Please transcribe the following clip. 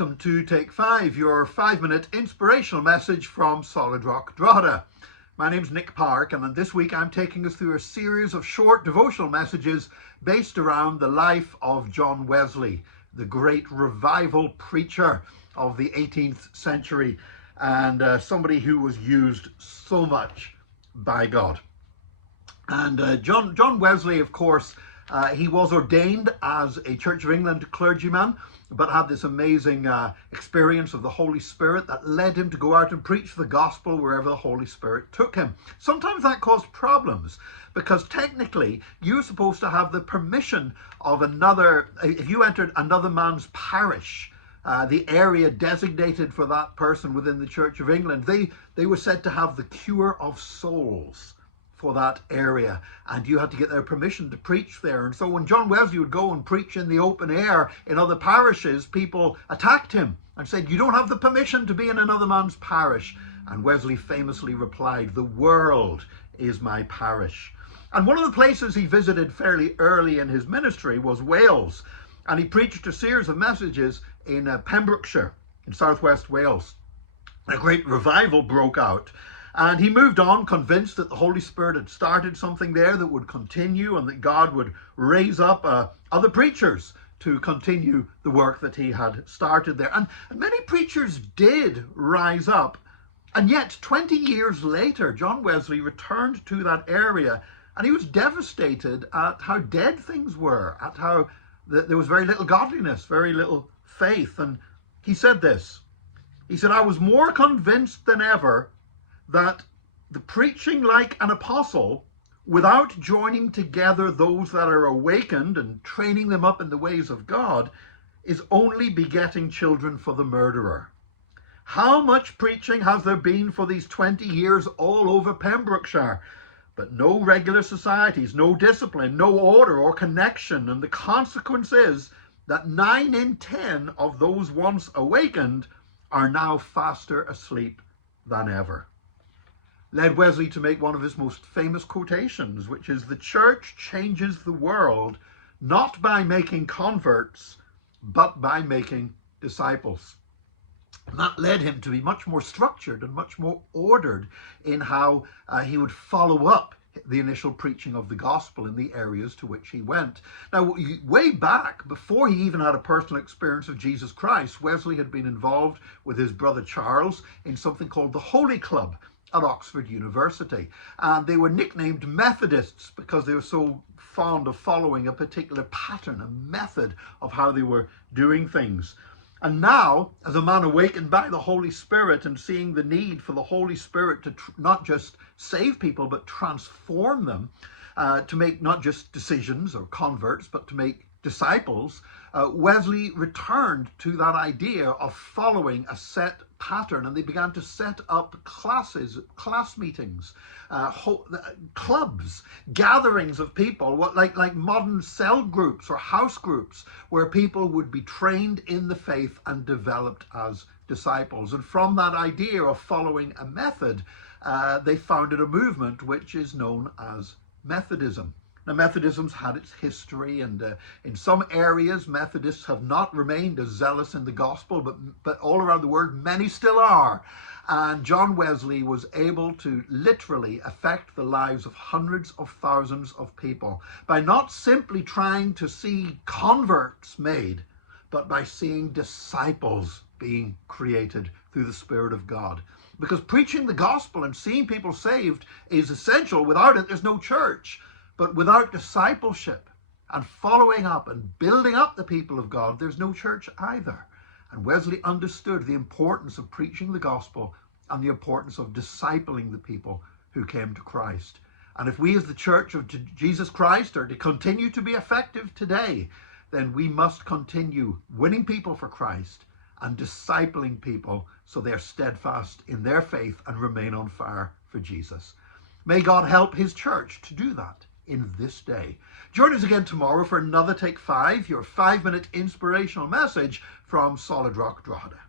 welcome to Take 5, your 5-minute inspirational message from Solid Rock, Drogheda. My name's Nick Park, and this week I'm taking us through a series of short devotional messages based around the life of John Wesley, the great revival preacher of the 18th century, and somebody who was used so much by God. And John Wesley, of course, he was ordained as a Church of England clergyman, but had this amazing experience of the Holy Spirit that led him to go out and preach the gospel wherever the Holy Spirit took him. Sometimes that caused problems, because technically you're supposed to have the permission of another. If you entered another man's parish, the area designated for that person within the Church of England, they were said to have the cure of souls for that area, and you had to get their permission to preach there. And so when John Wesley would go and preach in the open air in other parishes, people attacked him and said, "You don't have the permission to be in another man's parish." And Wesley famously replied, "The world is my parish." And one of the places he visited fairly early in his ministry was Wales, and he preached a series of messages in Pembrokeshire in southwest Wales. A great revival broke out. And he moved on, convinced that the Holy Spirit had started something there that would continue, and that God would raise up other preachers to continue the work that he had started there. And many preachers did rise up. And yet, 20 years later, John Wesley returned to that area, and he was devastated at how dead things were, at how there was very little godliness, very little faith. And he said this. He said, "I was more convinced than ever that the preaching like an apostle, without joining together those that are awakened and training them up in the ways of God, is only begetting children for the murderer. How much preaching has there been for these 20 years all over Pembrokeshire, but no regular societies, no discipline, no order or connection, and the consequence is that 9 in 10 of those once awakened are now faster asleep than ever." Led Wesley to make one of his most famous quotations, which is, "The church changes the world not by making converts, but by making disciples." And that led him to be much more structured and much more ordered in how he would follow up the initial preaching of the gospel in the areas to which he went. Now, way back, before he even had a personal experience of Jesus Christ, Wesley had been involved with his brother Charles in something called the Holy Club at Oxford University. And they were nicknamed Methodists because they were so fond of following a particular pattern, a method of how they were doing things. And now, as a man awakened by the Holy Spirit and seeing the need for the Holy Spirit to not just save people, but transform them, to make not just decisions or converts, but to make disciples, Wesley returned to that idea of following a set pattern, and they began to set up classes, class meetings, clubs, gatherings of people, like modern cell groups or house groups, where people would be trained in the faith and developed as disciples. And from that idea of following a method, they founded a movement which is known as Methodism. Now, Methodism's had its history, and in some areas, Methodists have not remained as zealous in the gospel, but all around the world, many still are. And John Wesley was able to literally affect the lives of hundreds of thousands of people by not simply trying to see converts made, but by seeing disciples being created through the Spirit of God. Because preaching the gospel and seeing people saved is essential. Without it, there's no church. But without discipleship and following up and building up the people of God, there's no church either. And Wesley understood the importance of preaching the gospel and the importance of discipling the people who came to Christ. And if we as the Church of Jesus Christ are to continue to be effective today, then we must continue winning people for Christ and discipling people so they're steadfast in their faith and remain on fire for Jesus. May God help his church to do that in this day. Join us again tomorrow for another Take 5, your 5-minute inspirational message from Solid Rock, Drogheda.